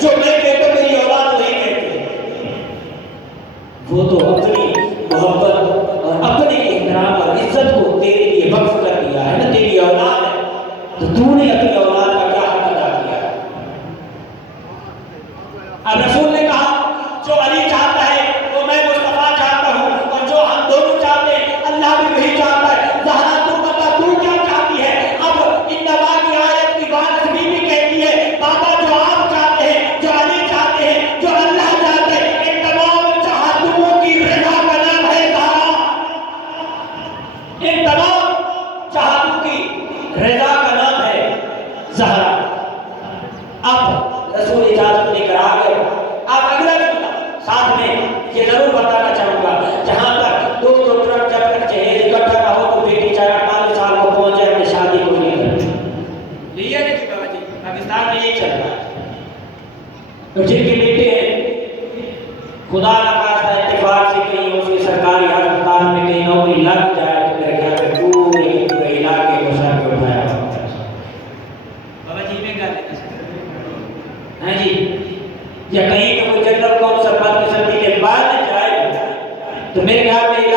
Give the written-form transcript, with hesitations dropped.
جو میں کہتا ہوں میری اولاد وہی کہتی ہے. وہ تو اپنی محبت اور اپنے احترام اور عزت کو تیرے لیے وقف کر دیا ہے نا. تیری اولاد ہے تو تو نے اپنی اولاد کا کیا حق ادا کیا ہے؟ اب رسول نے کہا جو علی چاہتا ہے وہ میں مصطفیٰ چاہتا ہوں، اور جو ہم دونوں چاہتے ہیں اللہ بھی وہی چاہتا ہے. زہرا تو بتا تو کیا چاہتی ہے؟ اب ان دوا کی آیت کی بات بی بی کہتی ہے بابا جو آپ چاہتے ہیں، جو علی چاہتے ہیں، جو اللہ چاہتے ہیں، ان تمام چاہتوں کی رضا کا نام ہے زہرا. ان تمام چاہتوں کی رضا کا نام ہے زہرا. اب رسول اجازت لے کر آ گئے. اب اگلا جملہ ساتھ میں یہ ضرور بتانا چاہوں گا، جہاں تک دو ٹرک جب تک جہیز اکٹھا نہ ہو تو بیٹی چاہے 48 سال کو پہنچے اپنی شادی کو نہیں کرتی. یہ نہیں کہ بابا جی پاکستان میں یہ چل رہا ہے. تو جن کے بیٹے ہیں خدا نہ خواستہ اتفاق سے کہیں اس کی سرکاری ہسپتال میں کہیں نوکری لگ جائے تو میرے خیال میں پورے علاقے کو سر پہ اٹھایا ہوتا ہے. بابا جی میں گاتے ہاں جی، یا کہیں کہ کوئی جنرل کون سا بات قسمتی کے بعد جائے تو میرے خیال میں